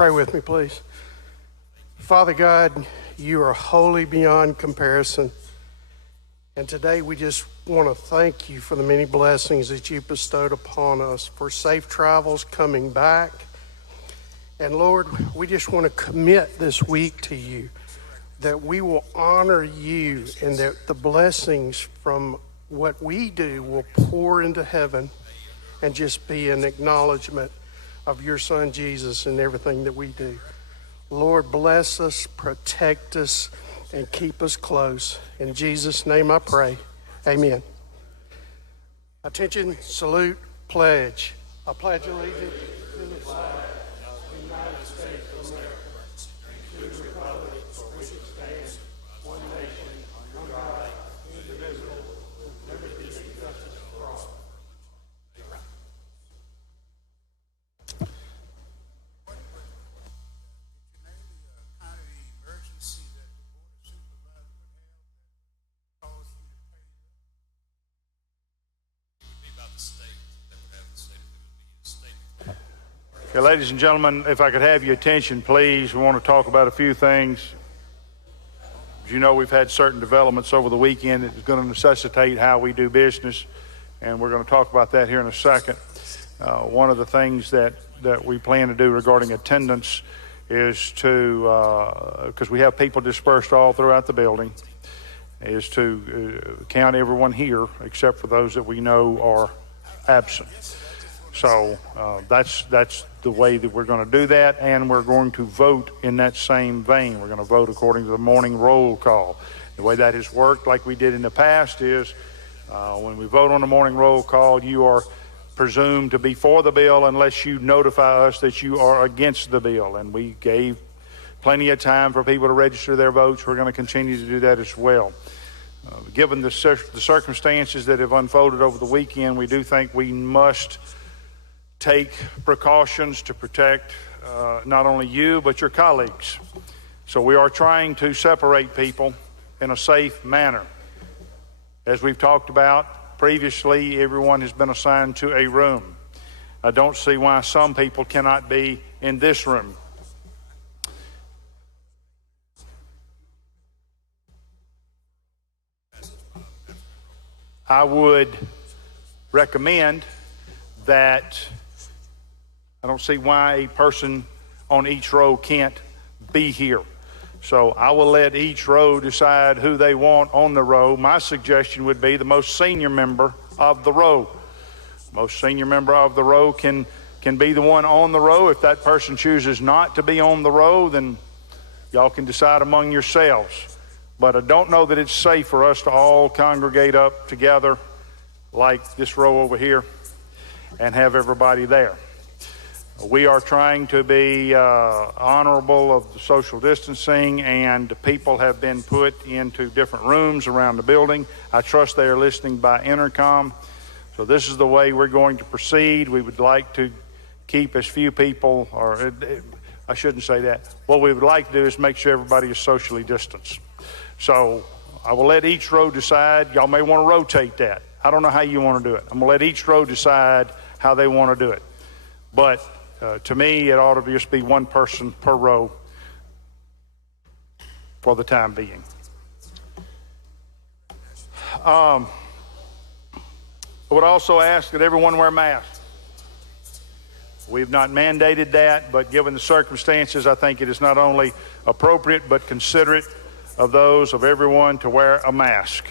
Pray with me, please. Father God, you are holy beyond comparison. And today we just want to thank you for the many blessings that you bestowed upon us, for safe travels coming back. And Lord, we just want to commit this week to you, that we will honor you and that the blessings from what we do will pour into heaven and just be an acknowledgement of your son Jesus in everything that we do. Lord, bless us, protect us, and keep us close. In Jesus' name I pray. Amen. Attention, salute, pledge. I pledge allegiance to the flag of the United States of America, to the republic for which it stands, one nation, under God, indivisible, with liberty and justice for all. Okay, ladies and gentlemen, if I could have your attention, please. We want to talk about a few things. As you know, we've had certain developments over the weekend that is going to necessitate how we do business, and we're going to talk about that here in a second. One of the things that we plan to do regarding attendance is to, because we have people dispersed all throughout the building, is to count everyone here except for those that we know are absent. So that's the way that we're going to do that, and we're going to vote in that same vein. We're going to vote according to the morning roll call. The way that has worked, like we did in the past, is when we vote on the morning roll call, you are presumed to be for the bill unless you notify us that you are against the bill. And we gave plenty of time for people to register their votes. We're going to continue to do that as well. Given the circumstances that have unfolded over the weekend, we do think we must take precautions to protect not only you, but your colleagues. So we are trying to separate people in a safe manner. As we've talked about previously, everyone has been assigned to a room. I don't see why some people cannot be in this room. I would recommend that I don't see why a person on each row can't be here. So I will let each row decide who they want on the row. My suggestion would be the most senior member of the row. Most senior member of the row can be the one on the row. If that person chooses not to be on the row, then y'all can decide among yourselves. But I don't know that it's safe for us to all congregate up together like this row over here and have everybody there. We are trying to be honorable of the social distancing, and people have been put into different rooms around the building. I trust they are listening by intercom. So this is the way we're going to proceed. We would like to keep as few people, or I shouldn't say that. What we would like to do is make sure everybody is socially distanced. So I will let each row decide. Y'all may want to rotate that. I don't know how you want to do it. I'm going to let each row decide how they want to do it. But to me, it ought to just be one person per row for the time being. I would also ask that everyone wear masks. We've not mandated that, but given the circumstances, I think it is not only appropriate but considerate of everyone to wear a mask.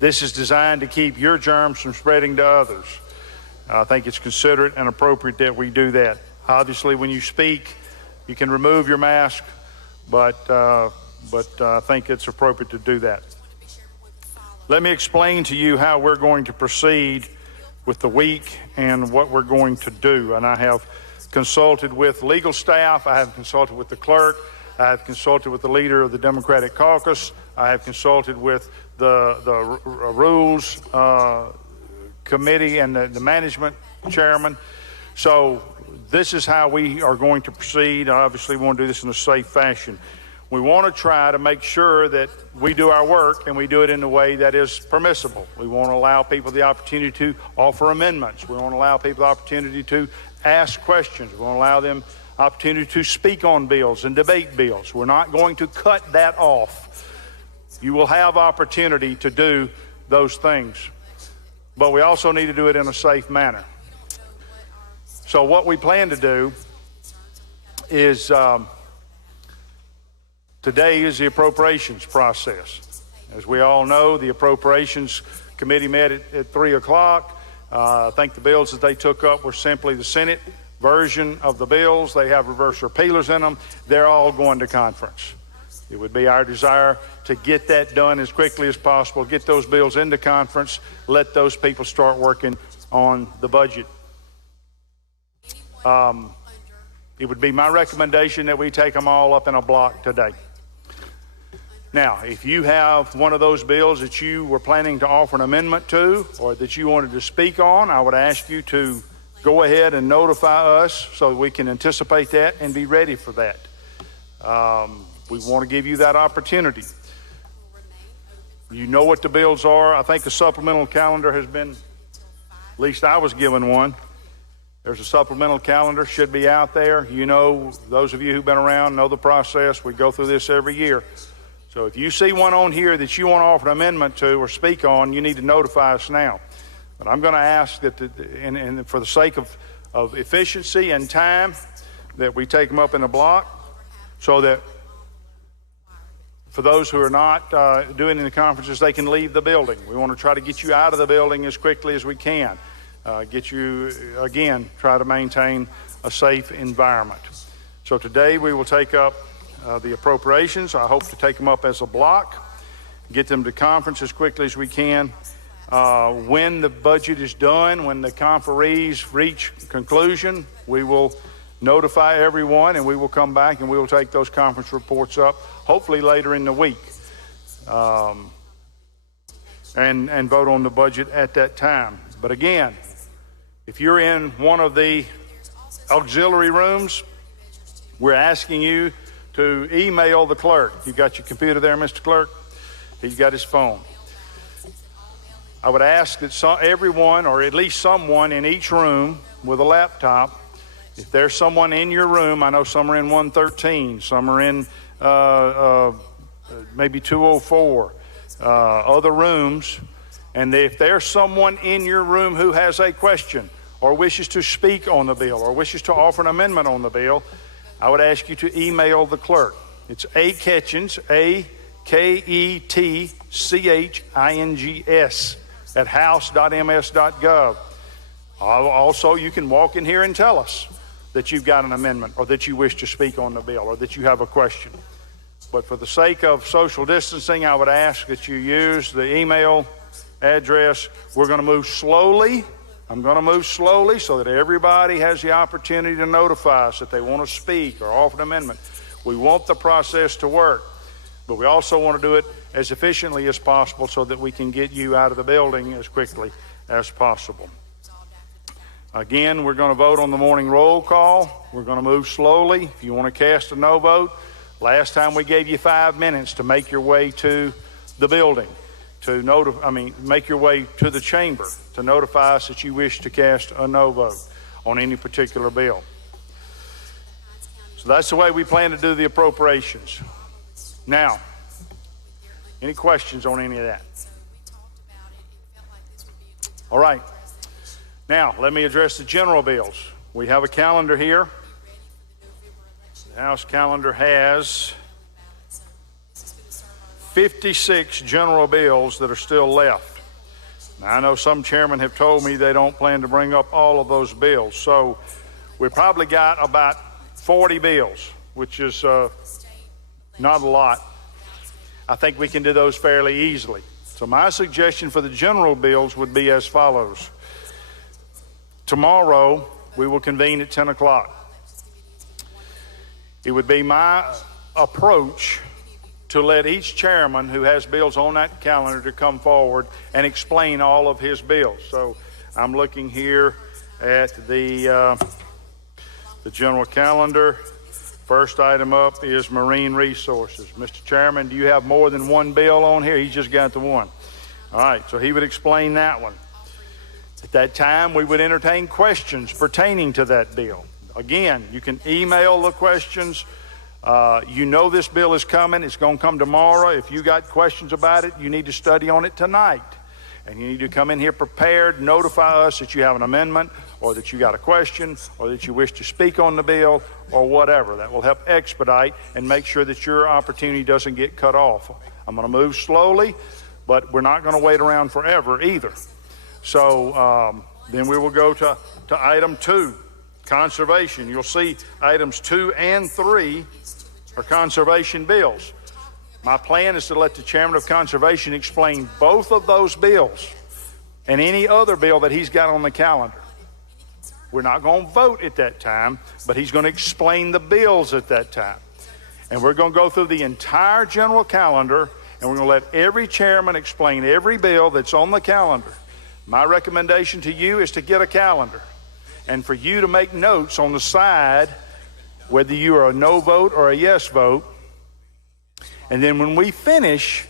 This is designed to keep your germs from spreading to others. I think it's considerate and appropriate that we do that. Obviously, when you speak, you can remove your mask, but I think it's appropriate to do that. Let me explain to you how we're going to proceed with the week and what we're going to do. And I have consulted with legal staff. I have consulted with the clerk. I have consulted with the leader of the Democratic caucus. I have consulted with the rules committee and the management chairman. So this is how we are going to proceed. Obviously, we want to do this in a safe fashion. We want to try to make sure that we do our work and we do it in a way that is permissible. We want to allow people the opportunity to offer amendments. We want to allow people the opportunity to ask questions. We're going to allow them opportunity to speak on bills and debate bills. We're not going to cut that off. You will have opportunity to do those things, but we also need to do it in a safe manner. So what we plan to do is today is the appropriations process. As we all know, the Appropriations Committee met at 3 o'clock. I think the bills that they took up were simply the Senate version of the bills. They have reverse repealers in them. They're all going to conference. It would be our desire to get that done as quickly as possible, get those bills into conference, let those people start working on the budget. It would be my recommendation that we take them all up in a block today. Now, if you have one of those bills that you were planning to offer an amendment to or that you wanted to speak on, I would ask you to go ahead and notify us so that we can anticipate that and be ready for that. We want to give you that opportunity. You know what the bills are. I think a supplemental calendar has been, at least I was given one. There's a supplemental calendar, should be out there. You know, those of you who've been around know the process. We go through this every year. So if you see one on here that you want to offer an amendment to or speak on, you need to notify us now. But I'm going to ask that, and for the sake of efficiency and time, that we take them up in a block so that for those who are not doing in the conferences, they can leave the building. We want to try to get you out of the building as quickly as we can. Get you, again, try to maintain a safe environment. So today we will take up the appropriations. I hope to take them up as a block, get them to conference as quickly as we can. When the budget is done, when the conferees reach conclusion, we will notify everyone and we will come back and we will take those conference reports up, hopefully later in the week, and vote on the budget at that time. But again, if you're in one of the auxiliary rooms, we're asking you to email the clerk. You got your computer there, Mr. Clerk? He's got his phone. I would ask that everyone, or at least someone in each room with a laptop, if there's someone in your room, I know some are in 113, some are in maybe 204, other rooms, and if there's someone in your room who has a question or wishes to speak on the bill or wishes to offer an amendment on the bill, I would ask you to email the clerk. It's A. Ketchins, AKETCHINGS, at house.ms.gov. Also, you can walk in here and tell us that you've got an amendment or that you wish to speak on the bill or that you have a question. But for the sake of social distancing, I would ask that you use the email address. We're going to move slowly. I'm going to move slowly so that everybody has the opportunity to notify us that they want to speak or offer an amendment. We want the process to work, but we also want to do it as efficiently as possible so that we can get you out of the building as quickly as possible. Again, we're going to vote on the morning roll call. We're going to move slowly. If you want to cast a no vote, last time we gave you 5 minutes to make your way to the building, make your way to the chamber to notify us that you wish to cast a no vote on any particular bill. So that's the way we plan to do the appropriations. Now, any questions on any of that? All right. Now, let me address the general bills. We have a calendar here. The House calendar has 56 general bills that are still left. Now, I know some chairmen have told me they don't plan to bring up all of those bills. So we probably got about 40 bills, which is not a lot. I think we can do those fairly easily. So my suggestion for the general bills would be as follows. Tomorrow, we will convene at 10 o'clock. It would be my approach to let each chairman who has bills on that calendar to come forward and explain all of his bills. So I'm looking here at the general calendar. First item up is marine resources. Mr. Chairman, do you have more than one bill on here? He's just got the one. All right, so he would explain that one. At that time, we would entertain questions pertaining to that bill. Again, you can email the questions. You know this bill is coming. It's going to come tomorrow. If you got questions about it, you need to study on it tonight. And you need to come in here prepared, notify us that you have an amendment or that you got a question or that you wish to speak on the bill or whatever. That will help expedite and make sure that your opportunity doesn't get cut off. I'm going to move slowly, but we're not going to wait around forever either. So then we will go to item 2, conservation. You'll see items 2 and 3 are conservation bills. My plan is to let the chairman of conservation explain both of those bills and any other bill that he's got on the calendar. We're not going to vote at that time, but he's going to explain the bills at that time. And we're going to go through the entire general calendar, and we're going to let every chairman explain every bill that's on the calendar. My recommendation to you is to get a calendar and for you to make notes on the side whether you are a no vote or a yes vote. And then when we finish,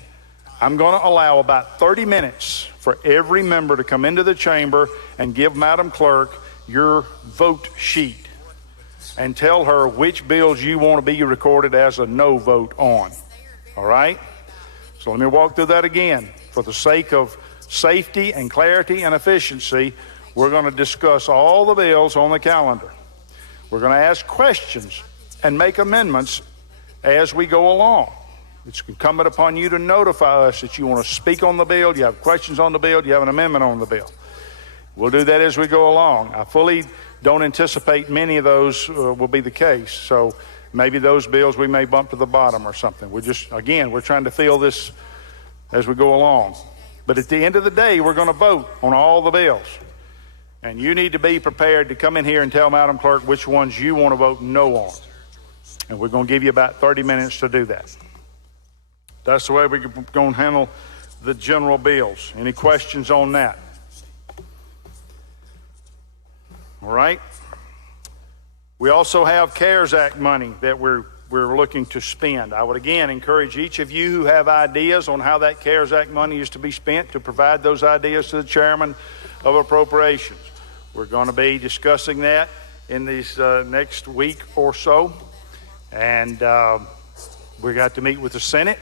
I'm going to allow about 30 minutes for every member to come into the chamber and give Madam Clerk your vote sheet and tell her which bills you want to be recorded as a no vote on. All right? So let me walk through that again. For the sake of safety and clarity and efficiency, we're going to discuss all the bills on the calendar. We're going to ask questions and make amendments as we go along. It's incumbent upon you to notify us that you want to speak on the bill, you have questions on the bill, you have an amendment on the bill. We'll do that as we go along. I fully don't anticipate many of those will be the case. So maybe those bills we may bump to the bottom or something. We're trying to fill this as we go along. But at the end of the day, we're going to vote on all the bills. And you need to be prepared to come in here and tell Madam Clerk which ones you want to vote no on. And we're going to give you about 30 minutes to do that. That's the way we're going to handle the general bills. Any questions on that? All right. We also have CARES Act money that we're looking to spend. I would again encourage each of you who have ideas on how that CARES Act money is to be spent to provide those ideas to the chairman of Appropriations. We're going to be discussing that in these next week or so. And we got to meet with the Senate.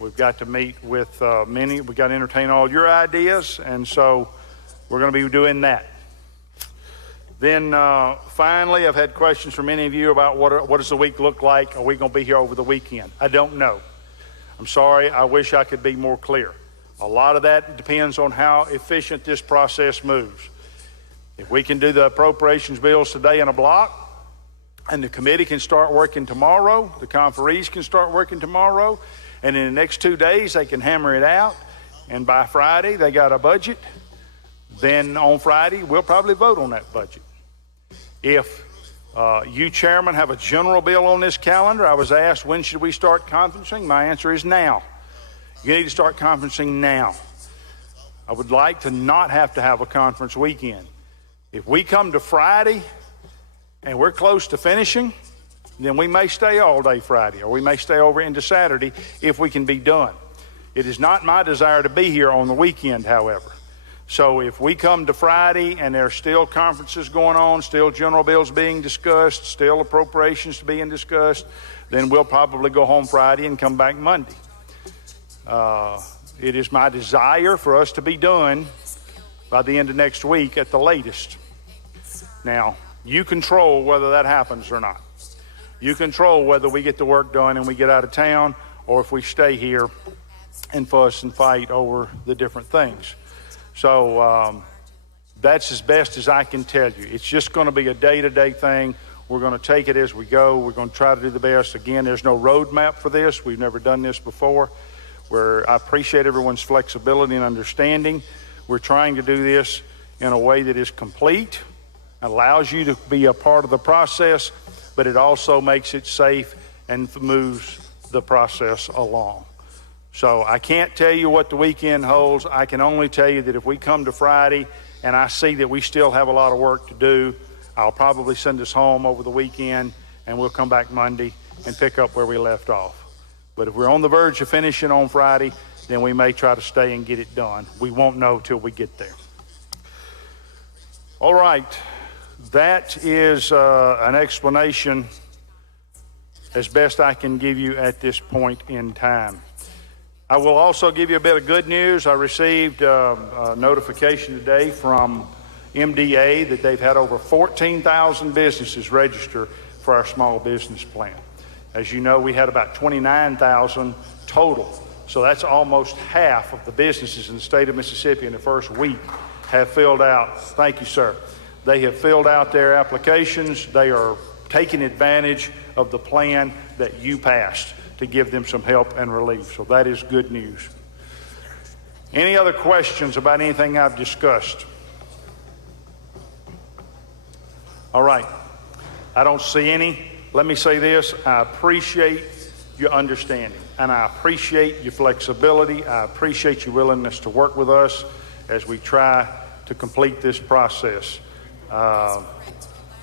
We've got to meet with many. We've got to entertain all your ideas. And so we're going to be doing that. Then finally, I've had questions from many of you about what does the week look like? Are we going to be here over the weekend? I don't know. I'm sorry. I wish I could be more clear. A lot of that depends on how efficient this process moves. If we can do the appropriations bills today in a block, and the committee can start working tomorrow, the conferees can start working tomorrow, and in the next 2 days they can hammer it out, and by Friday they got a budget, then on Friday we'll probably vote on that budget. If you chairman have a general bill on this calendar, I was asked when should we start conferencing? My answer is now. You need to start conferencing now. I would like to not have to have a conference weekend. If we come to Friday and we're close to finishing, then we may stay all day Friday, or we may stay over into Saturday if we can be done. It is not my desire to be here on the weekend, however. So if we come to Friday and there are still conferences going on, still general bills being discussed, still appropriations being discussed, then we'll probably go home Friday and come back Monday. It is my desire for us to be done by the end of next week at the latest. Now, you control whether that happens or not. You control whether we get the work done and we get out of town, or if we stay here and fuss and fight over the different things. So that's as best as I can tell you. It's just going to be a day-to-day thing. We're going to take it as we go. We're going to try to do the best. Again, there's no roadmap for this. We've never done this before. I appreciate everyone's flexibility and understanding. We're trying to do this in a way that is complete, allows you to be a part of the process, but it also makes it safe and moves the process along. So I can't tell you what the weekend holds. I can only tell you that if we come to Friday and I see that we still have a lot of work to do, I'll probably send us home over the weekend and we'll come back Monday and pick up where we left off. But if we're on the verge of finishing on Friday, then we may try to stay and get it done. We won't know till we get there. All right, that is an explanation as best I can give you at this point in time. I will also give you a bit of good news. I received a notification today from MDA that they've had over 14,000 businesses register for our small business plan. As you know, we had about 29,000 total. So that's almost half of the businesses in the state of Mississippi in the first week have filled out. Thank you, sir. They have filled out their applications. They are taking advantage of the plan that you passed to give them some help and relief. So that is good news. Any other questions about anything I've discussed? All right. I don't see any. Let me say this. I appreciate your understanding, and I appreciate your flexibility. I appreciate your willingness to work with us as we try to complete this process.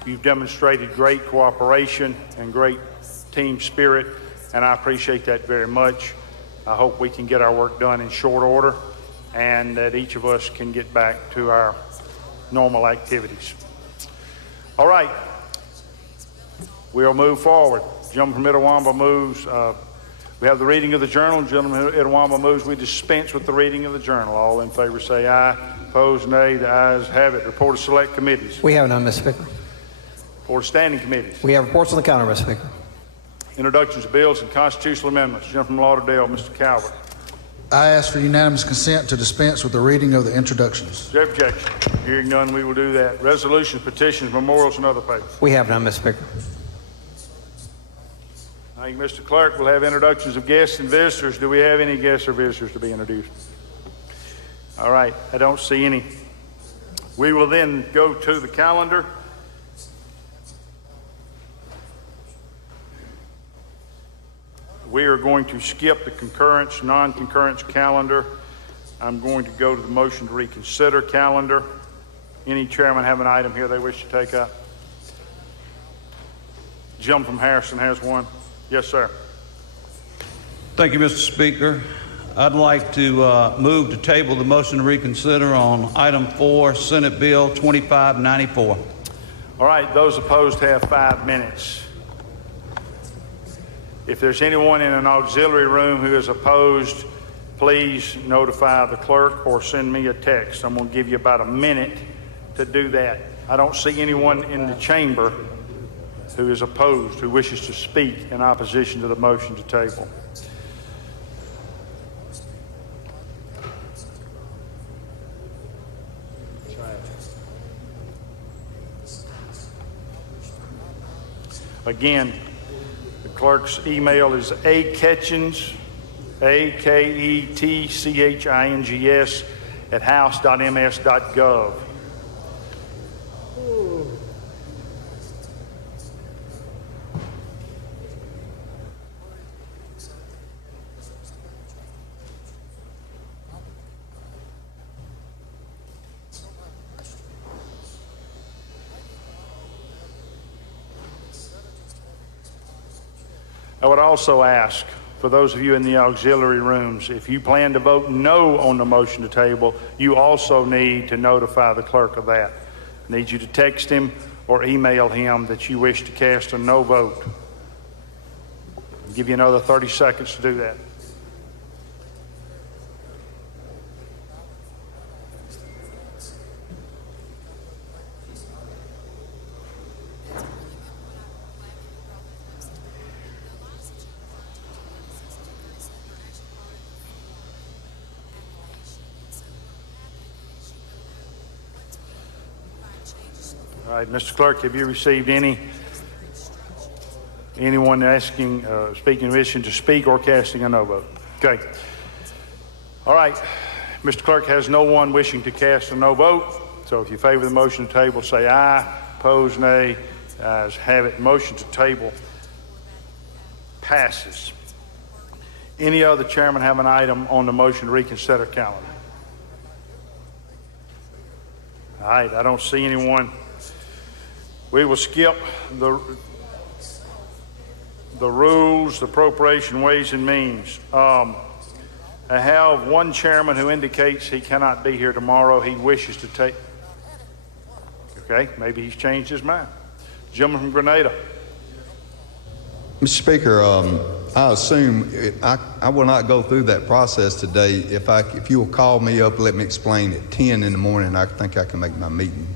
You've demonstrated great cooperation and great team spirit, and I appreciate that very much. I hope we can get our work done in short order and that each of us can get back to our normal activities. All right. We'll move forward. Gentleman from Itawamba moves. We have the reading of the journal. Gentleman from Itawamba moves. We dispense with the reading of the journal. All in favor say aye. Opposed, nay. The ayes have it. Report of select committees. We have none, Mr. Speaker. Report of standing committees. We have reports on the counter, Mr. Speaker. Introductions of bills and constitutional amendments. Gentleman from Lauderdale, Mr. Calvert. I ask for unanimous consent to dispense with the reading of the introductions. Is there objection? Hearing none, we will do that. Resolutions, petitions, memorials, and other papers. We have none, Mr. Speaker. Thank you, Mr. Clerk. We'll have introductions of guests and visitors. Do we have any guests or visitors to be introduced? All right, I don't see any. We will then go to the calendar. We are going to skip the concurrence, non-concurrence calendar. I'm going to go to the motion to reconsider calendar. Any chairman have an item here they wish to take up? Jim from Harrison has one. Yes, sir. Thank you, Mr. Speaker. I'd like to move to table the motion to reconsider on item 4, Senate Bill 2594. All right, those opposed have 5 minutes. If there's anyone in an auxiliary room who is opposed, please notify the clerk or send me a text. I'm going to give you about a minute to do that. I don't see anyone in the chamber who is opposed, who wishes to speak in opposition to the motion to table. Again, the clerk's email is aketchins, AKETCHINGS, at house.ms.gov. I would also ask, for those of you in the auxiliary rooms, if you plan to vote no on the motion to table, you also need to notify the clerk of that. I need you to text him or email him that you wish to cast a no vote. I'll give you another 30 seconds to do that. All right, Mr. Clerk, have you received anyone asking, speaking wishing to speak or casting a no vote? Okay. All right, Mr. Clerk has no one wishing to cast a no vote. So if you favor the motion to table, say aye. Opposed, nay. Ayes have it. Motion to table passes. Any other chairman have an item on the motion to reconsider calendar? All right, I don't see anyone. We will skip the rules, the appropriation, ways and means. I have one chairman who indicates he cannot be here tomorrow. He wishes to take. Okay, maybe he's changed his mind. Gentleman from Grenada. Mr. Speaker, I assume I will not go through that process today. If you will call me up, let me explain at 10 in the morning, I think I can make my meeting.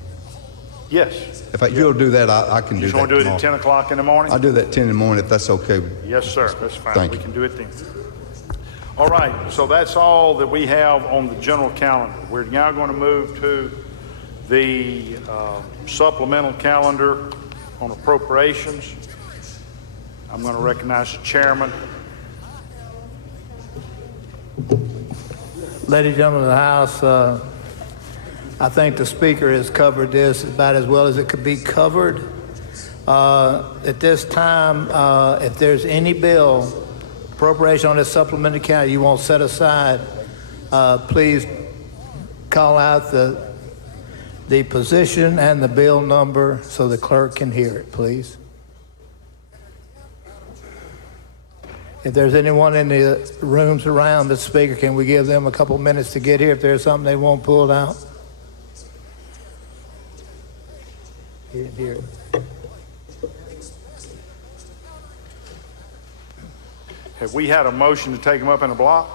Yes. If you'll do that, I can do that. You just want to do it at 10 o'clock in the morning? I'll do that at 10 in the morning if that's okay. Yes, sir. That's fine. Thank We you. can do it then. All right. So that's all that we have on the general calendar. We're now going to move to the supplemental calendar on appropriations. I'm going to recognize the chairman. Ladies and gentlemen of the House, I think the Speaker has covered this about as well as it could be covered. At this time, if there's any bill, appropriation on this supplemental calendar you won't set aside, please call out the position and the bill number so the clerk can hear it, please. If there's anyone in the rooms around the Speaker, can we give them a couple minutes to get here if there's something they want pulled out? He didn't hear it. Have we had a motion to take them up in a block?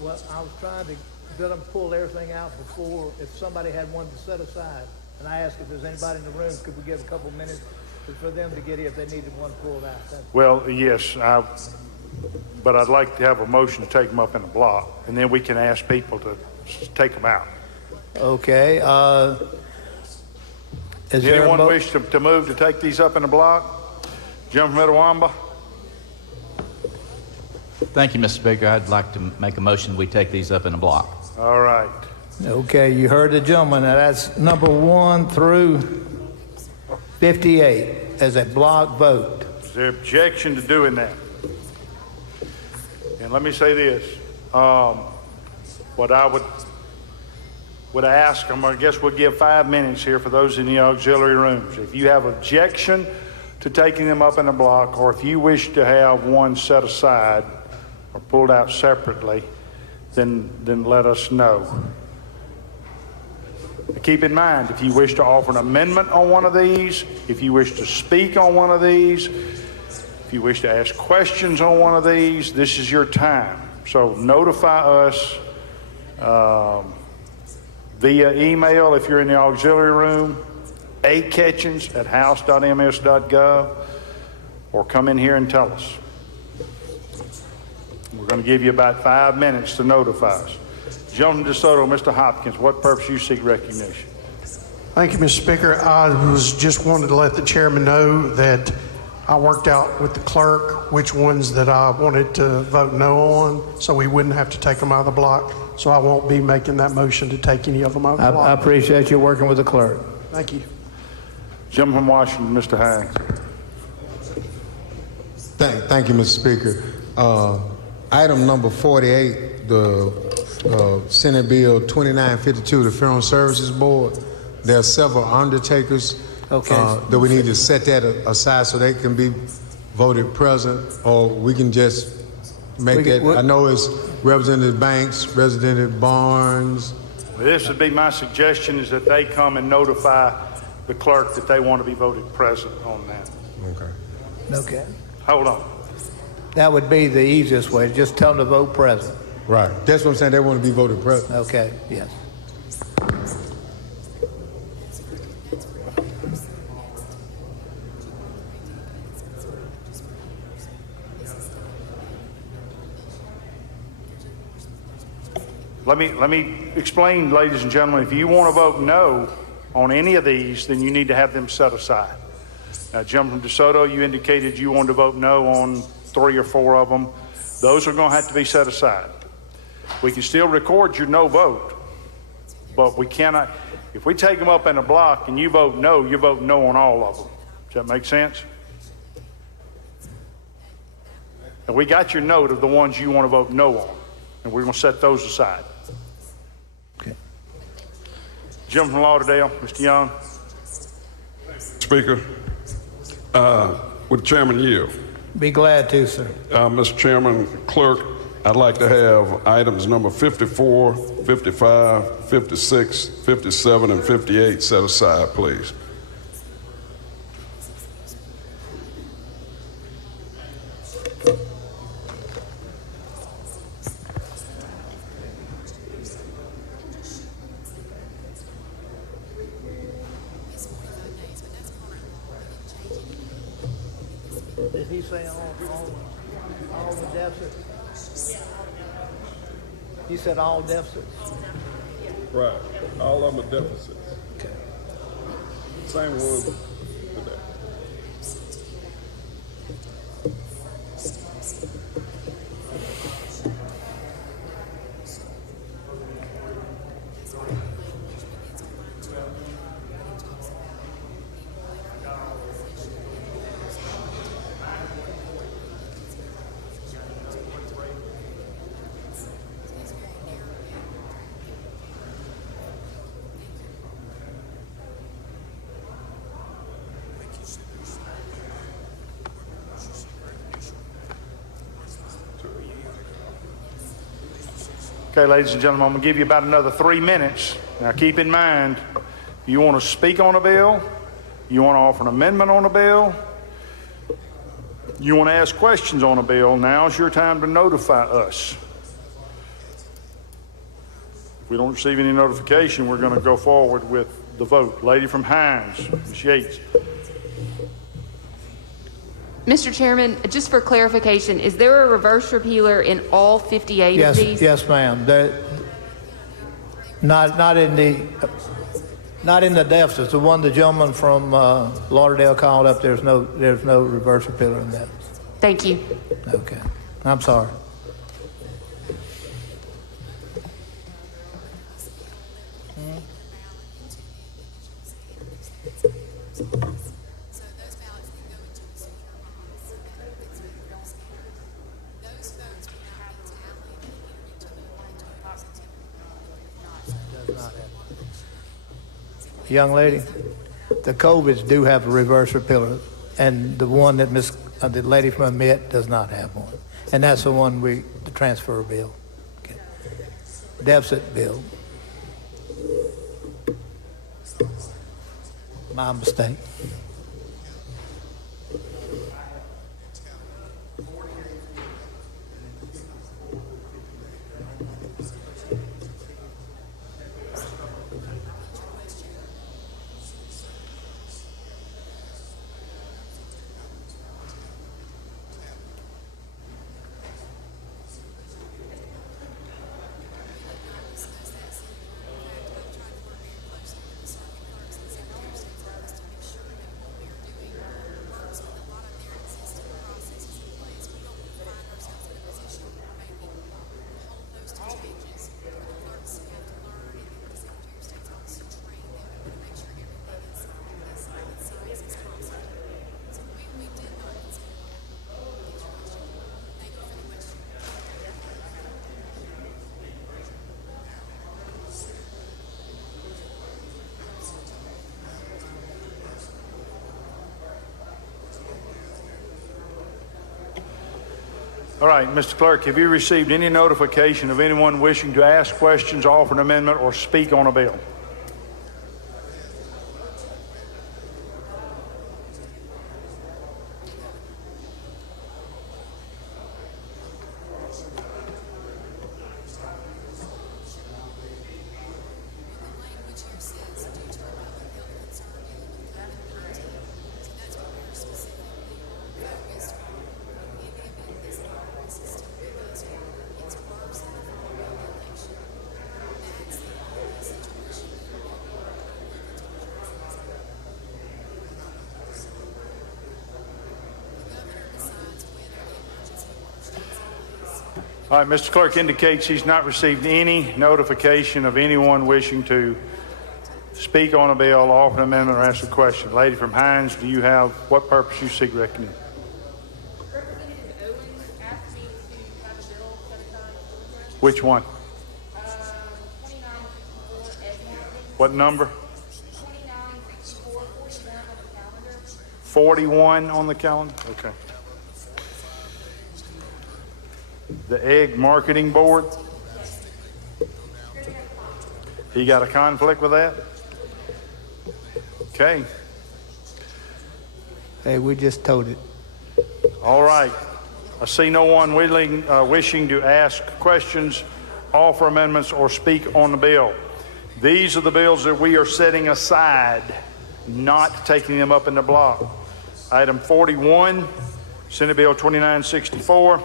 Well, I was trying to get them pull everything out before, if somebody had one to set aside. And I asked if there's anybody in the room, could we give a couple minutes for them to get here if they needed one pulled out? Well, yes, but I'd like to have a motion to take them up in a block, and then we can ask people to take them out. Okay. Does anyone wish to move to take these up in a block? Gentleman from Etowamba. Thank you, Mr. Speaker. I'd like to make a motion we take these up in a block. All right. Okay, you heard the gentleman. Now that's number 1 through 58 as a block vote. Is there objection to doing that? And let me say this. What I would ask, I guess we'll give 5 minutes here for those in the auxiliary rooms. If you have objection to taking them up in a block, or if you wish to have one set aside or pulled out separately, then let us know. Keep in mind, if you wish to offer an amendment on one of these, if you wish to speak on one of these, if you wish to ask questions on one of these, this is your time. So notify us via email if you're in the auxiliary room, aketchins@house.ms.gov, or come in here and tell us. We're going to give you about 5 minutes to notify us. Gentleman DeSoto, Mr. Hopkins, what purpose you seek recognition? Thank you, Mr. Speaker. I was just wanted to let the chairman know that I worked out with the clerk which ones that I wanted to vote no on, so we wouldn't have to take them out of the block. So I won't be making that motion to take any of them out of the block. I appreciate you working with the clerk. Thank you. Gentleman from Washington, Mr. Hines. Thank you, Mr. Speaker. Item number 48, the Senate Bill 2952, the Federal Services Board. There are several undertakers that we need to set that aside so they can be voted present, or we can just make that. I know it's Representative Banks, Representative Barnes. This would be my suggestion, is that they come and notify the clerk that they want to be voted present on that. Okay. Okay. Hold on. That would be the easiest way. Just tell them to vote present. Right. That's what I'm saying. They want to be voted present. Okay, yes. Let me explain, ladies and gentlemen. If you want to vote no on any of these, then you need to have them set aside. Now, Gentleman DeSoto, you indicated you wanted to vote no on 3 or 4 of them. Those are going to have to be set aside. We can still record your no vote, but we cannot. If we take them up in a block and you vote no on all of them. Does that make sense? And we got your note of the ones you want to vote no on, and we're going to set those aside. Okay. Gentleman from Lauderdale, Mr. Young. Speaker, would the chairman yield? Be glad to, sir. Mr. Chairman, clerk, I'd like to have items number 54, 55, 56, 57, and 58 set aside, please. Did he say all the deficits? You said all deficits? Right. All of them are deficits. Okay. Same one today. Okay, ladies and gentlemen, I'm going to give you about another 3 minutes. Now, keep in mind, you want to speak on a bill, you want to offer an amendment on a bill, you want to ask questions on a bill, now's your time to notify us. If we don't receive any notification, we're going to go forward with the vote. Lady from Hines, Ms. Yates. Mr. Chairman, just for clarification, is there a reverse repealer in all 58 of these? Yes, ma'am. Not in the deficits. The one the gentleman from Lauderdale called up, there's no reverse repealer in that. Thank you. Okay. I'm sorry. Young lady, the COVIDs do have a reverse repealer, and the one that the lady from Met does not have one, and that's the one the transfer bill, okay. Deficit bill. My mistake. All right, Mr. Clerk, have you received any notification of anyone wishing to ask questions, offer an amendment, or speak on a bill? All right, Mr. Clerk indicates he's not received any notification of anyone wishing to speak on a bill, offer an amendment, or ask a question. Lady from Hines, do you have what purpose you seek recognition? Representative Owens asked me to have a bill set aside. Which one? 2964 What number? 2964, 41 on the calendar? Okay. The Egg Marketing Board? He got a conflict with that? Okay. Hey, we just told it. All right. I see no one wishing to ask questions, offer amendments, or speak on the bill. These are the bills that we are setting aside, not taking them up in the block. Item 41 Senate Bill 2964.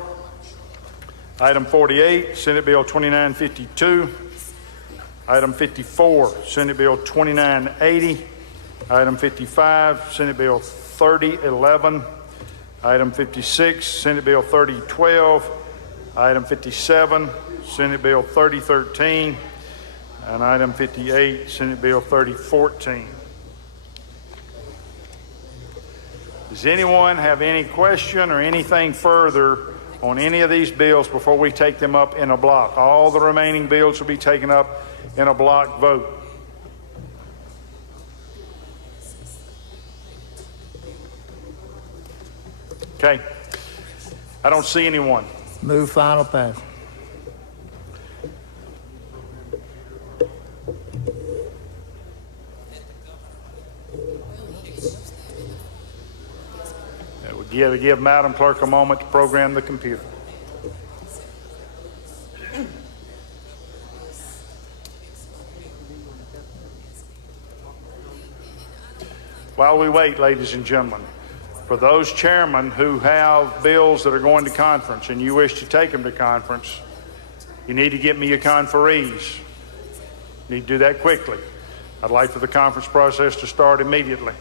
Item 48, Senate Bill 2952. Item 54, Senate Bill 2980. Item 55, Senate Bill 3011. Item 56, Senate Bill 3012. Item 57, Senate Bill 3013. And item 58, Senate Bill 3014. Does anyone have any question or anything further on any of these bills before we take them up in a block? All the remaining bills will be taken up in a block vote. Okay. I don't see anyone. Move final passage. We'll give Madam Clerk a moment to program the computer. While we wait, ladies and gentlemen, for those chairmen who have bills that are going to conference and you wish to take them to conference, you need to get me your conferees. You need to do that quickly. I'd like for the conference process to start immediately.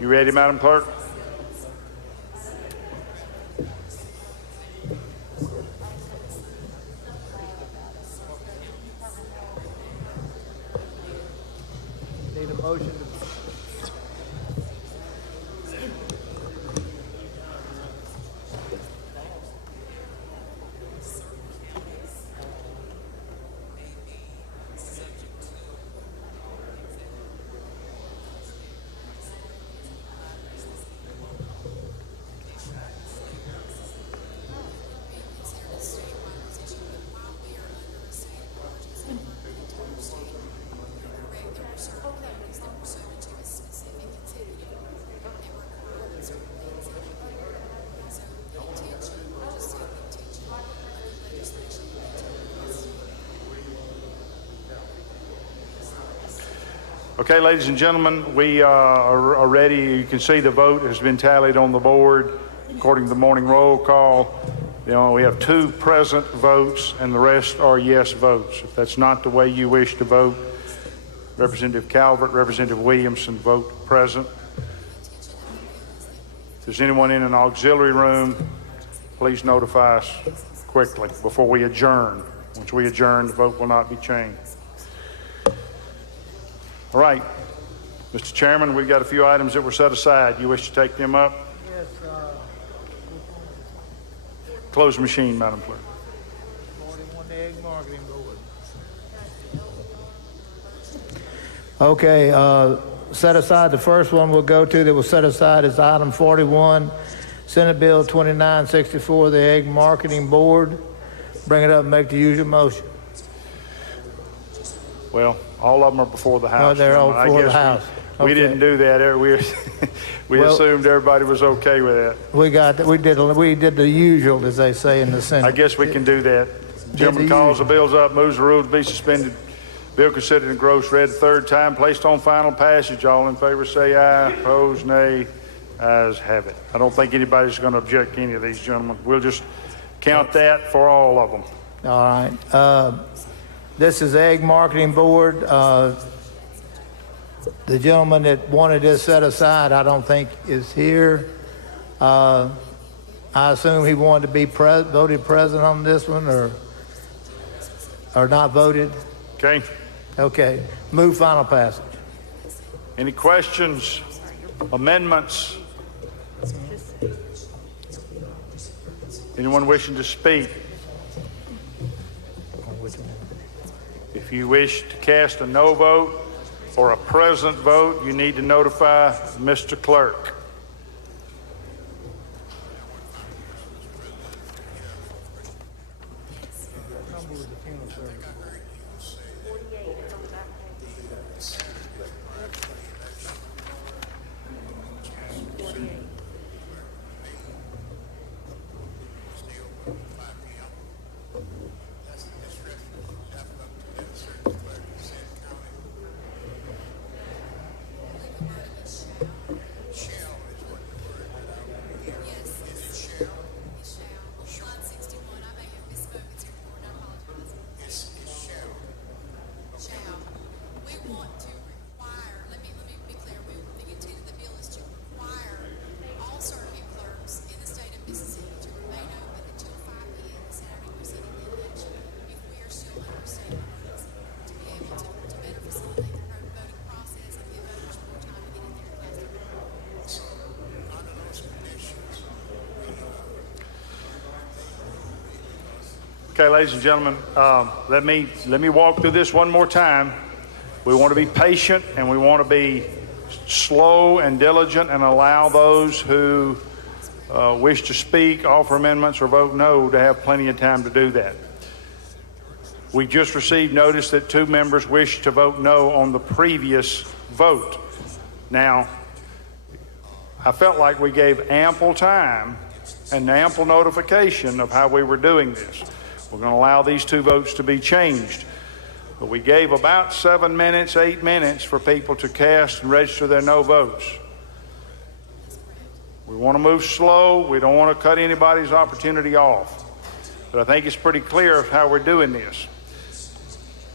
You ready, Madam Clerk? Need a motion to Okay, ladies and gentlemen, we are ready. You can see the vote has been tallied on the board according to the morning roll call. We have 2 present votes and the rest are yes votes. If that's not the way you wish to vote, Representative Calvert, Representative Williamson vote present. If there's anyone in an auxiliary room, please notify us quickly before we adjourn. Once we adjourn, the vote will not be changed. All right, Mr. Chairman, we've got a few items that were set aside. You wish to take them up? Yes, Close the machine, Madam Clerk. 41, the Egg Marketing Board. Okay, set aside, the first one we'll go to that was set aside is item 41, Senate Bill 2964, the Egg Marketing Board. Bring it up and make the usual motion. Well, all of them are before the House. Oh, they're all before the House. We Okay. didn't do that. We assumed everybody was okay with that. We did the usual, as they say in the Senate. I guess we can do that. Gentleman calls the bills up, moves the rules to be suspended. Bill considered engrossed, read the third time, placed on final passage. All in favor say aye. Opposed, nay. Ayes have it. I don't think anybody's going to object to any of these, gentlemen. We'll just count that for all of them. All right. This is Egg Marketing Board. The gentleman that wanted this set aside, I don't think is here. I assume he wanted to be voted president on this one, or not voted. Okay. Okay. Move final passage. Any questions, amendments? Anyone wishing to speak? If you wish to cast a no vote or a present vote, you need to notify Mr. Clerk. Okay, ladies and gentlemen, let me walk through this one more time. We want to be patient and we want to be slow and diligent and allow those who wish to speak, offer amendments, or vote no to have plenty of time to do that. We just received notice that 2 members wish to vote no on the previous vote. Now, I felt like we gave ample time and ample notification of how we were doing this. We're going to allow these 2 votes to be changed. But we gave about 7 minutes, 8 minutes for people to cast and register their no votes. We want to move slow. We don't want to cut anybody's opportunity off. But I think it's pretty clear how we're doing this.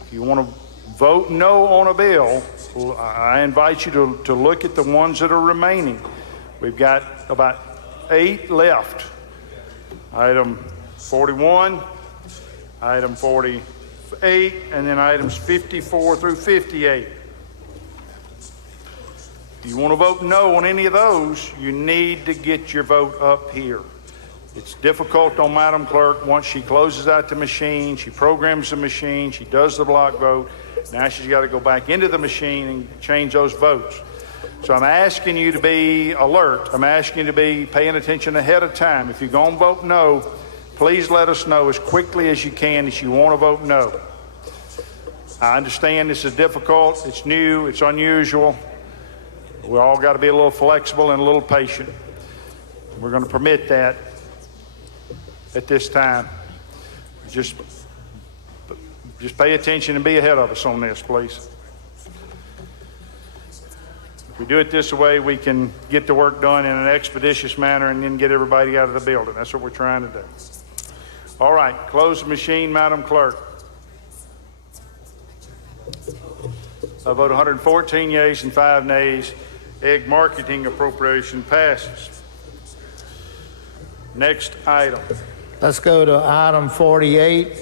If you want to vote no on a bill, I invite you to look at the ones that are remaining. We've got about 8 left. Item 41, item 48, and then items 54 through 58. If you want to vote no on any of those, you need to get your vote up here. It's difficult on Madam Clerk. Once she closes out the machine, she programs the machine, she does the block vote. Now she's got to go back into the machine and change those votes. So I'm asking you to be alert. I'm asking you to be paying attention ahead of time. If you're going to vote no, please let us know as quickly as you can that you want to vote no. I understand this is difficult. It's new. It's unusual. We all got to be a little flexible and a little patient. We're going to permit that at this time. Just pay attention and be ahead of us on this, please. If we do it this way, we can get the work done in an expeditious manner and then get everybody out of the building. That's what we're trying to do. All right, close the machine, Madam Clerk. I vote 114 yeas and 5 nays. Egg marketing appropriation passes. Next item. Let's go to item 48.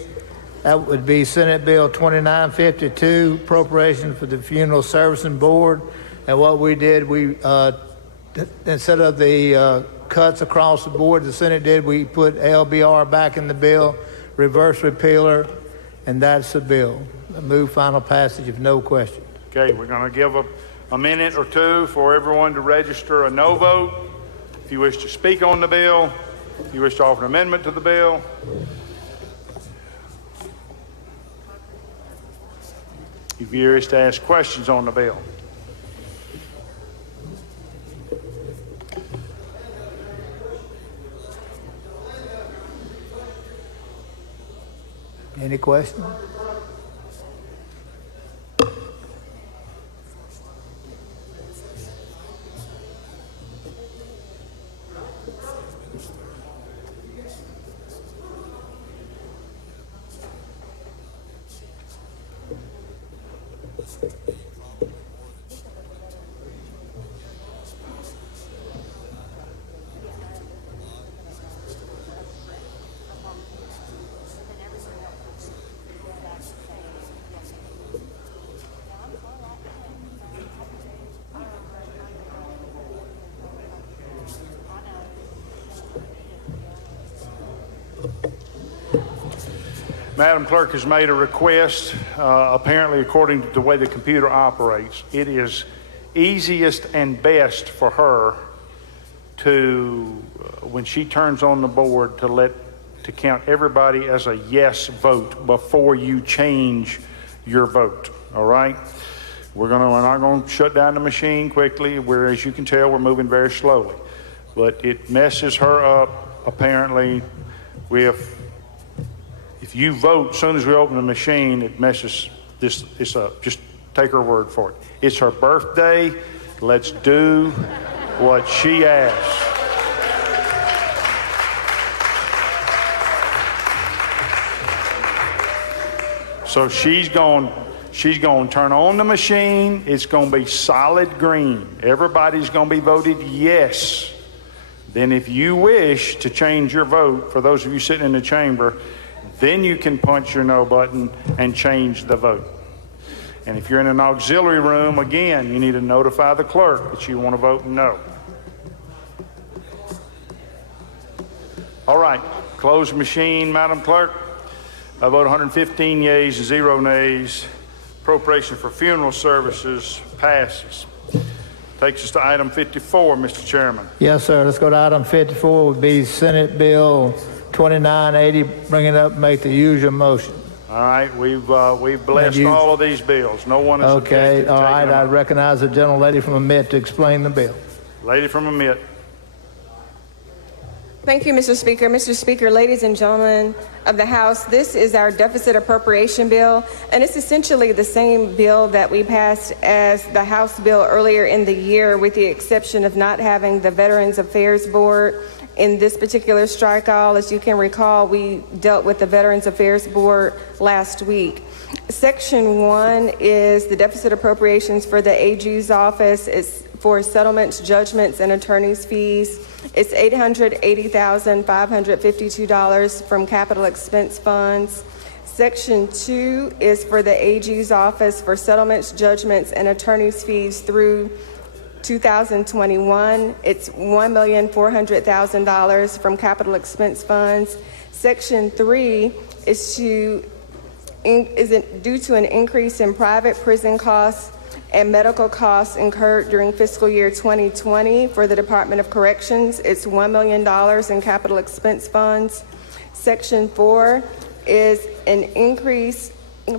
That would be Senate Bill 2952, appropriation for the Funeral Servicing Board. And what we did, we instead of the cuts across the board the Senate did, we put LBR back in the bill, reverse repealer, and that's the bill. I move final passage if no question. Okay, we're going to give a minute or 2 for everyone to register a no vote. If you wish to speak on the bill, if you wish to offer an amendment to the bill. If you wish to ask questions on the bill. Any questions? Madam Clerk has made a request, apparently according to the way the computer operates. It is easiest and best for her to, when she turns on the board, to count everybody as a yes vote before you change your vote, all right? We're not going to shut down the machine quickly. As you can tell, we're moving very slowly. But it messes her up, apparently, if you vote as soon as we open the machine, it messes this up. Just take her word for it. It's her birthday. Let's do what she asks. So she's going to turn on the machine. It's going to be solid green. Everybody's going to be voted yes. Then if you wish to change your vote, for those of you sitting in the chamber, then you can punch your no button and change the vote. And if you're in an auxiliary room, again, you need to notify the clerk that you want to vote no. All right, close the machine, Madam Clerk. By a vote of 115 yeas and 0 nays, appropriation for funeral services passes. Takes us to item 54, Mr. Chairman. Yes, sir. Let's go to item 54, would be Senate Bill 2980. Bring it up, make the usual motion. All right, we've blessed all of these bills. No one is Okay, objected to all taking right. them I up. recognize the gentlelady from Amite to explain the bill. Lady from Amite. Thank you, Mr. Speaker. Mr. Speaker, ladies and gentlemen of the House, this is our deficit appropriation bill, and it's essentially the same bill that we passed as the House bill earlier in the year, with the exception of not having the Veterans Affairs Board in this particular strike-all. As you can recall, we dealt with the Veterans Affairs Board last week. Section 1 is the deficit appropriations for the AG's office. It's for settlements, judgments, and attorney's fees. It's $880,552 from capital expense funds. Section 2 is for the AG's office for settlements, judgments, and attorney's fees through 2021. It's $1,400,000 from capital expense funds. Section 3 is due to an increase in private prison costs and medical costs incurred during fiscal year 2020 for the Department of Corrections. It's $1 million in capital expense funds. Section 4 is an increase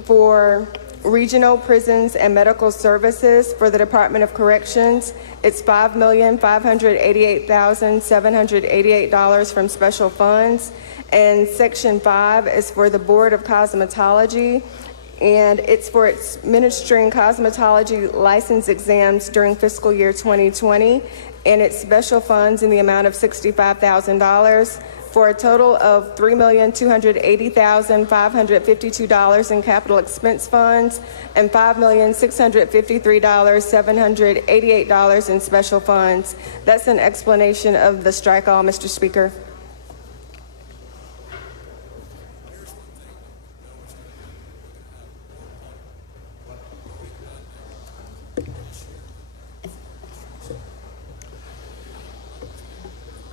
for regional prisons and medical services for the Department of Corrections. It's $5,588,788 from special funds. And Section 5 is for the Board of Cosmetology, and it's for administering cosmetology license exams during fiscal year 2020, and it's special funds in the amount of $65,000 for a total of $3,280,552 in capital expense funds and $5,653,788 in special funds. That's an explanation of the strike-all, Mr. Speaker.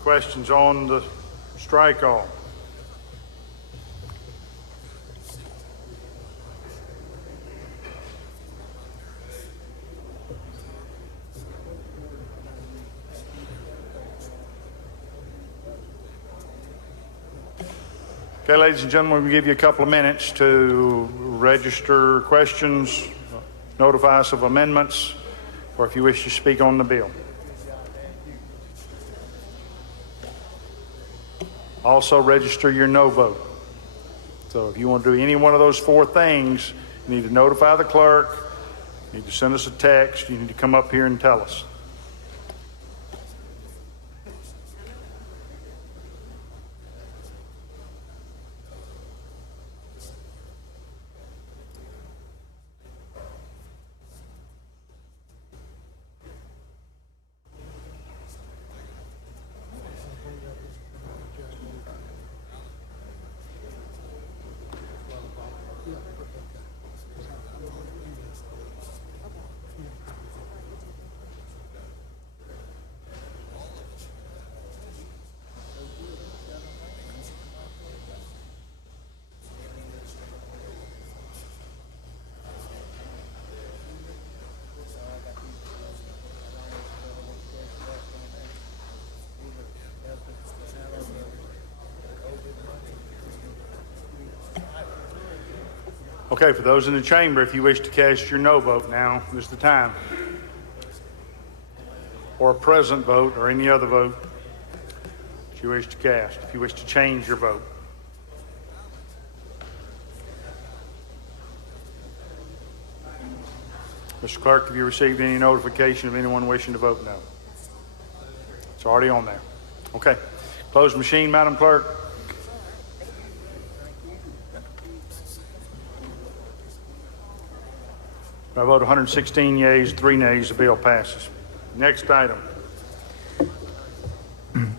Questions on the strike-all? Okay, ladies and gentlemen, we'll give you a couple of minutes to register questions, notify us of amendments, or if you wish to speak on the bill. Also, register your no vote. So if you want to do any one of those 4 things, you need to notify the clerk, you need to send us a text, you need to come up here and tell us. Okay, for those in the chamber, if you wish to cast your no vote, now is the time. Or a present vote, or any other vote that you wish to cast, if you wish to change your vote. Mr. Clerk, have you received any notification of anyone wishing to vote no? It's already on there. Okay. Close machine, Madam Clerk. By a vote of 116 yeas, 3 nays, the bill passes. Next item.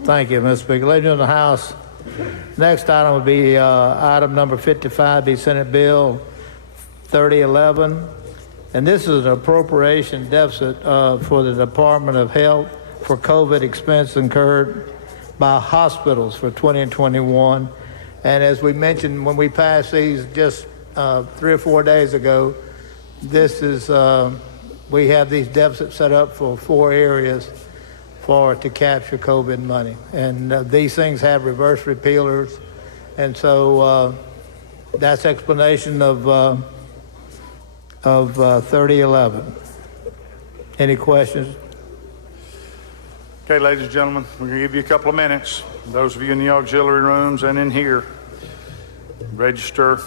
Thank you, Mr. Speaker. Ladies of the House, next item would be item number 55, be Senate Bill 3011. And this is an appropriation deficit for the Department of Health for COVID expense incurred by hospitals for 2021. And as we mentioned when we passed these just 3 or 4 days ago, this is, we have these deficits set up for 4 areas to capture COVID money. And these things have reverse repealers. And so that's explanation of 3011. Any questions? Okay, ladies and gentlemen, we're going to give you a couple of minutes. Those of you in the auxiliary rooms and in here, register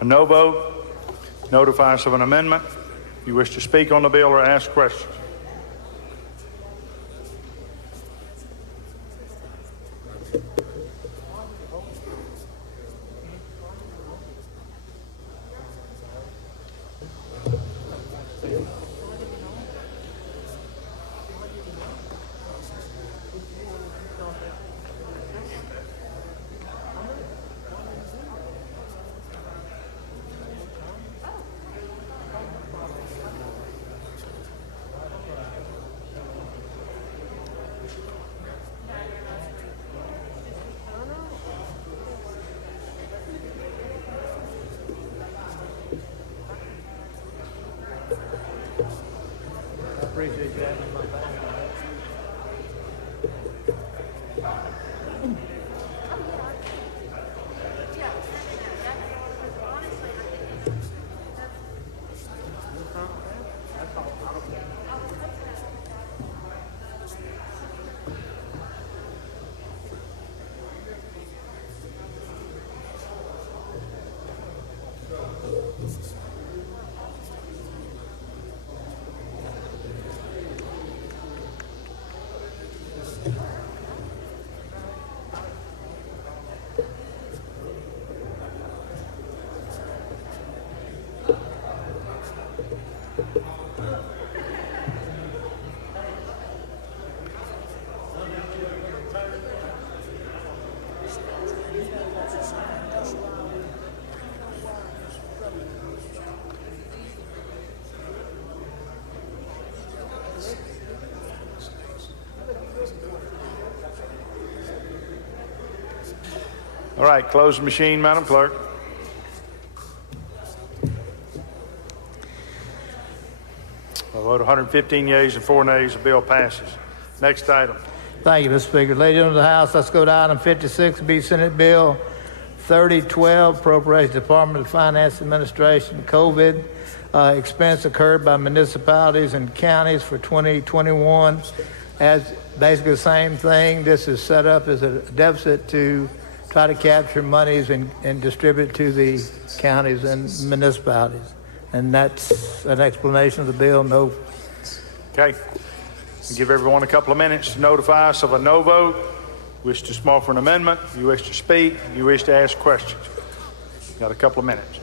a no vote, notify us of an amendment. If you wish to speak on the bill or ask questions. Appreciate you having my back. All right, close the machine, Madam Clerk. A vote 115 yeas and 4 nays, the bill passes. Next item. Thank you, Mr. Speaker. Ladies and gentlemen of the House, let's go to item 56, be Senate Bill 3012, Appropriations Department of Finance Administration, COVID expense occurred by municipalities and counties for 2021. As basically the same thing, this is set up as a deficit to try to capture monies and distribute to the counties and municipalities. And that's an explanation of the bill. No. Okay. We'll give everyone a couple of minutes to notify us of a no vote. Wish to small for an amendment. You wish to speak. You wish to ask questions. Got a couple of minutes.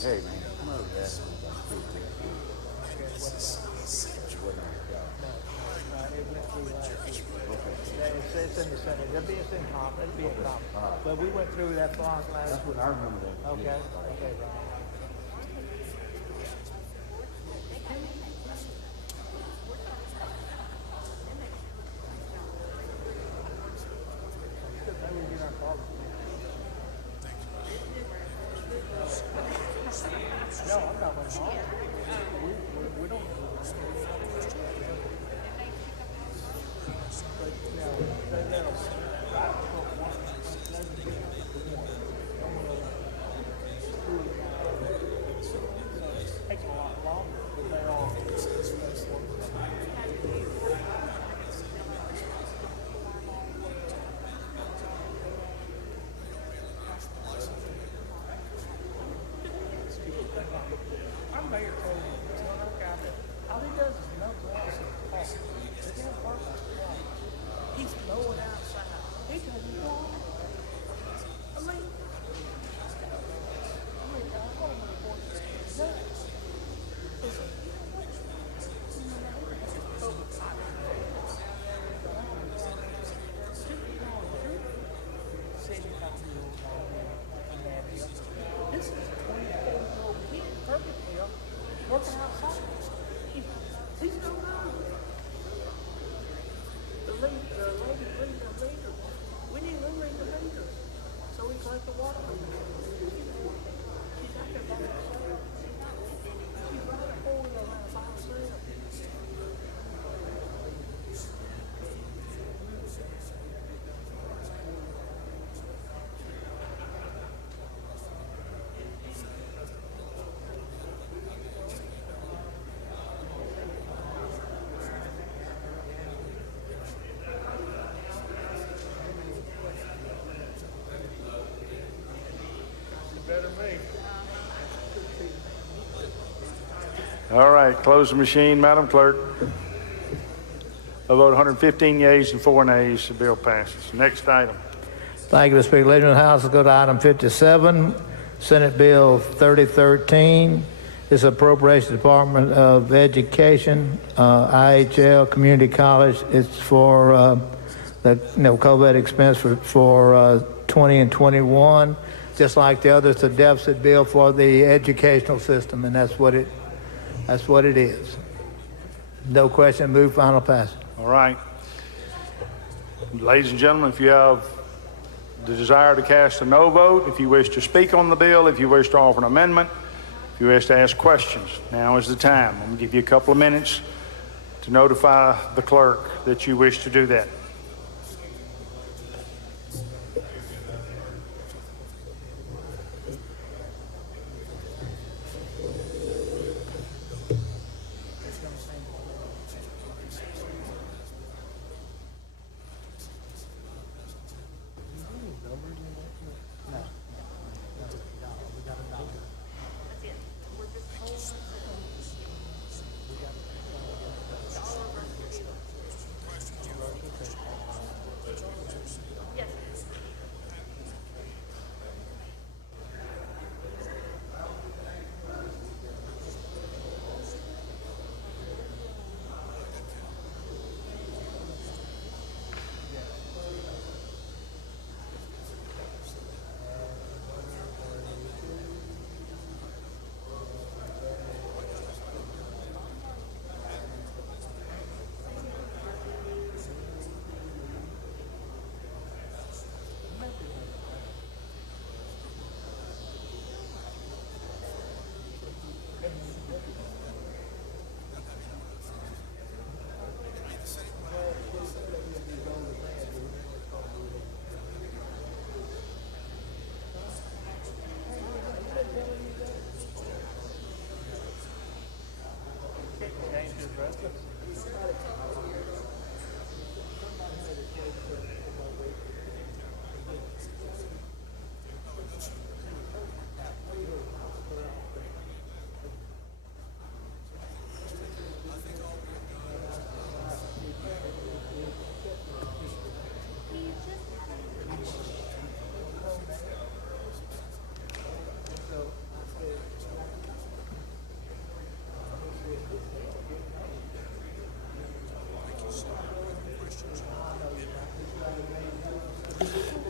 Hey, man, come over there. It's in the Senate. It'll be in conference. But we went through that block last week. That's what I remember that. Okay. Okay, Ron. All right, close the machine, Madam Clerk. A vote 115 yeas and 4 nays, the bill passes. Next item. Thank you, Mr. Speaker. Ladies and House, let's go to item 57, Senate Bill 3013. This Appropriations Department of Education, IHL Community College. It's for the COVID expense for 20 and 21. Just like the others, a deficit bill for the educational system, and that's what it is. No question, move final passage. All right. Ladies and gentlemen, if you have the desire to cast a no vote, if you wish to speak on the bill, if you wish to offer an amendment, if you wish to ask questions, now is the time. I'm going to give you a couple of minutes to notify the clerk that you wish to do that.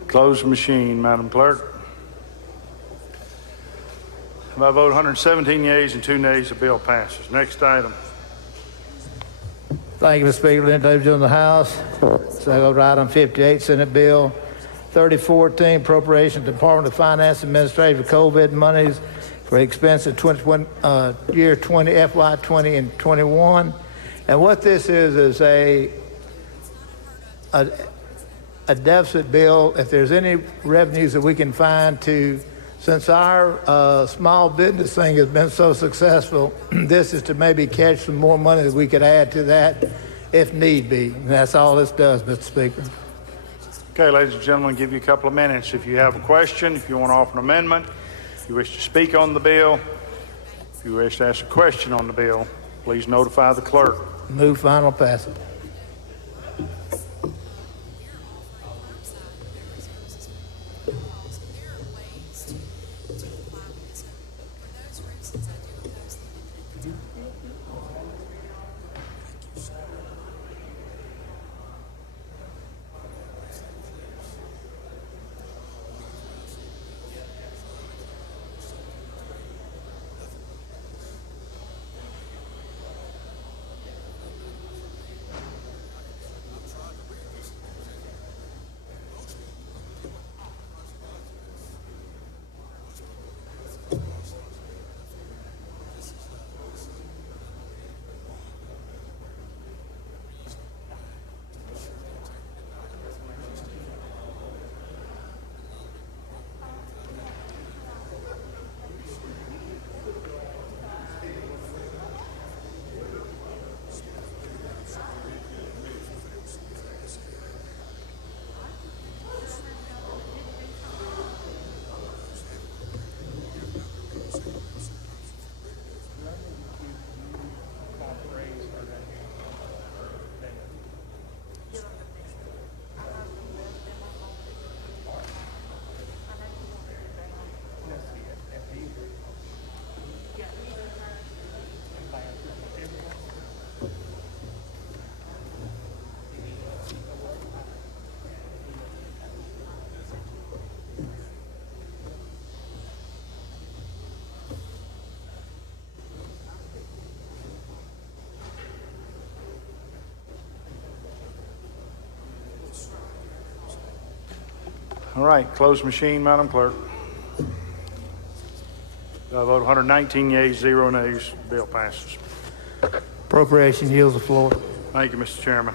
Close the machine, Madam Clerk. By vote 117 yeas and 2 nays, the bill passes. Next item. Thank you, Mr. Speaker. Ladies in the House. So I go to item 58, Senate Bill 3014, Appropriations Department of Finance Administrative COVID monies for expense of year 20, FY 20 and 21. And what this is a deficit bill. If there's any revenues that we can find since our small business thing has been so successful, this is to maybe catch some more money that we could add to that if need be. And that's all this does, Mr. Speaker. Okay, ladies and gentlemen, give you a couple of minutes. If you have a question, if you want to offer an amendment, if you wish to speak on the bill, if you wish to ask a question on the bill, please notify the clerk. Move final passage. All right, close machine, Madam Clerk. I vote 119 yeas, 0 nays. Bill passes. Appropriation yields the floor. Thank you, Mr. Chairman.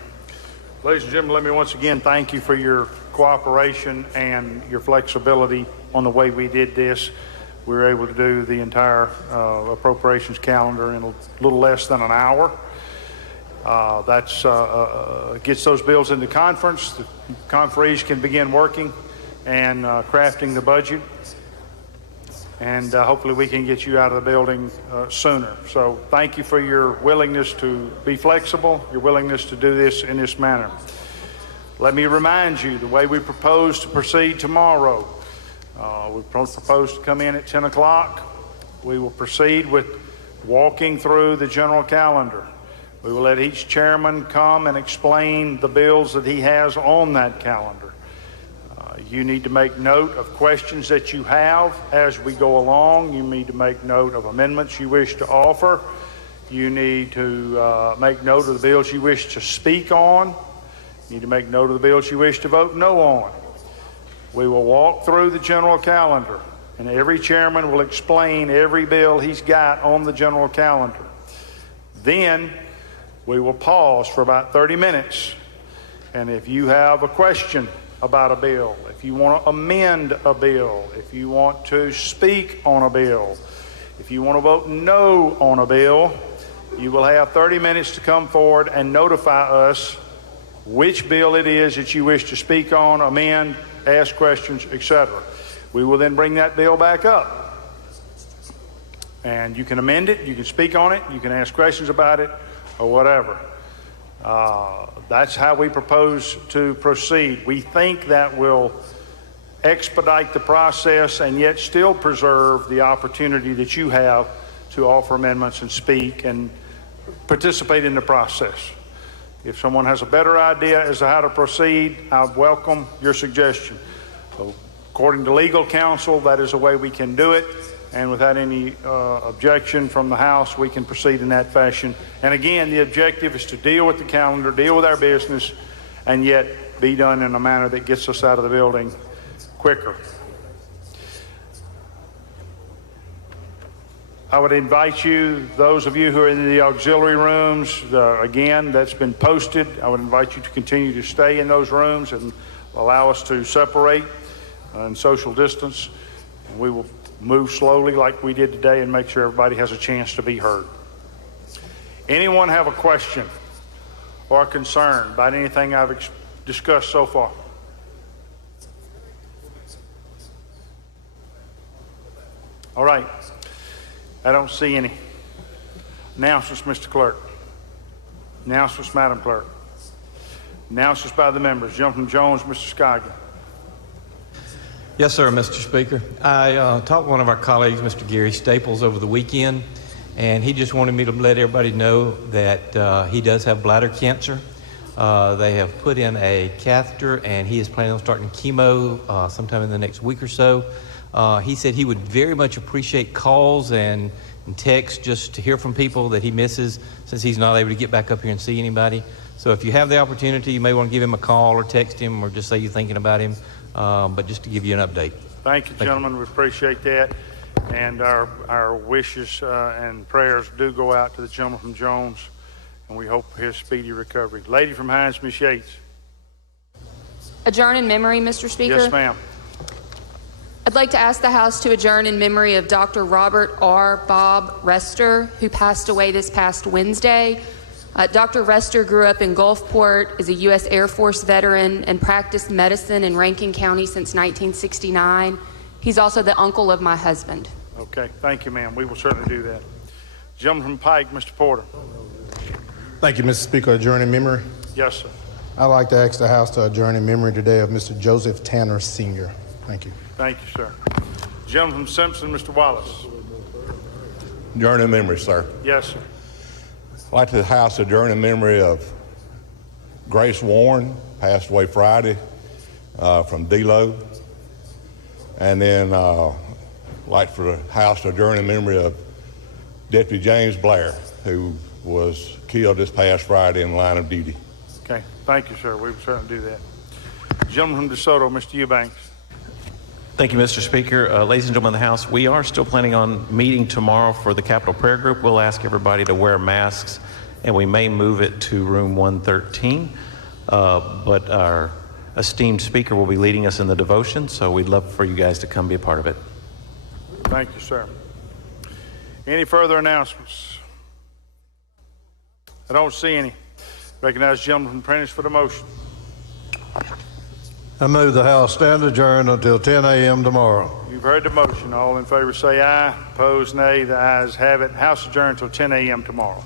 Ladies and gentlemen, let me once again thank you for your cooperation and your flexibility on the way we did this. We were able to do the entire appropriations calendar in a little less than an hour. Gets those bills into conference. The conferees can begin working and crafting the budget, and hopefully we can get you out of the building sooner. So thank you for your willingness to be flexible, your willingness to do this in this manner. Let me remind you the way we propose to proceed tomorrow. We propose to come in at 10 o'clock. We will proceed with walking through the general calendar. We will let each chairman come and explain the bills that he has on that calendar. You need to make note of questions that you have as we go along. You need to make note of amendments you wish to offer. You need to make note of the bills you wish to speak on. You need to make note of the bills you wish to vote no on. We will walk through the general calendar, and every chairman will explain every bill he's got on the general calendar. Then we will pause for about 30 minutes, and if you have a question about a bill, if you want to amend a bill, if you want to speak on a bill, if you want to vote no on a bill, you will have 30 minutes to come forward and notify us which bill it is that you wish to speak on, amend, ask questions, etc. We will then bring that bill back up, and you can amend it, you can speak on it, you can ask questions about it, or whatever. That's how we propose to proceed. We think that will expedite the process and yet still preserve the opportunity that you have to offer amendments and speak and participate in the process. If someone has a better idea as to how to proceed, I welcome your suggestion. So, according to legal counsel, that is the way we can do it, and without any objection from the House, we can proceed in that fashion. And again, the objective is to deal with the calendar, deal with our business, and yet be done in a manner that gets us out of the building quicker. I would invite you, those of you who are in the auxiliary rooms, again, that's been posted. I would invite you to continue to stay in those rooms and allow us to separate and social distance. And we will move slowly like we did today and make sure everybody has a chance to be heard. Anyone have a question or a concern about anything I've discussed so far? All right. I don't see any. Announcements, Mr. Clerk. Announcements, Madam Clerk. Announcements by the members. Gentleman Jones, Mr. Scoggin. Yes, sir, Mr. Speaker. I talked to one of our colleagues, Mr. Gary Staples, over the weekend, and he just wanted me to let everybody know that he does have bladder cancer. They have put in a catheter, and he is planning on starting chemo sometime in the next week or so. He said he would very much appreciate calls and texts just to hear from people that he misses, since he's not able to get back up here and see anybody. So if you have the opportunity, you may want to give him a call or text him or just say you're thinking about him, but just to give you an update. Thank you, gentlemen. We appreciate that. And our wishes and prayers do go out to the gentleman from Jones, and we hope his speedy recovery. Lady from Hines, Ms. Yates. Adjourn in memory, Mr. Speaker. Yes, ma'am. I'd like to ask the House to adjourn in memory of Dr. Robert R. Bob Rester, who passed away this past Wednesday. Dr. Rester grew up in Gulfport, is a U.S. Air Force veteran, and practiced medicine in Rankin County since 1969. He's also the uncle of my husband. Okay, thank you, ma'am. We will certainly do that. Gentleman from Pike, Mr. Porter. Thank you, Mr. Speaker. Adjourn in memory. Yes, sir. I'd like to ask the House to adjourn in memory today of Mr. Joseph Tanner, Sr. Thank you. Thank you, sir. Gentleman from Simpson, Mr. Wallace. Adjourn in memory, sir. Yes, sir. I'd like the House to adjourn in memory of Grace Warren, passed away Friday from D-Lo. And then like for the House to adjourn in memory of Deputy James Blair, who was killed this past Friday in the line of duty. Okay, thank you, sir. We will certainly do that. Gentleman from DeSoto, Mr. Eubanks. Thank you, Mr. Speaker. Ladies and gentlemen of the House, we are still planning on meeting tomorrow for the Capitol Prayer Group. We'll ask everybody to wear masks, and we may move it to room 113. But our esteemed speaker will be leading us in the devotion, so we'd love for you guys to come be a part of it. Thank you, sir. Any further announcements? I don't see any. Recognize the gentleman from Prentice for the motion. I move the House stand adjourned until 10 a.m. tomorrow. You've heard the motion. All in favor say aye. Opposed, nay. The ayes have it. House adjourned until 10 a.m. tomorrow.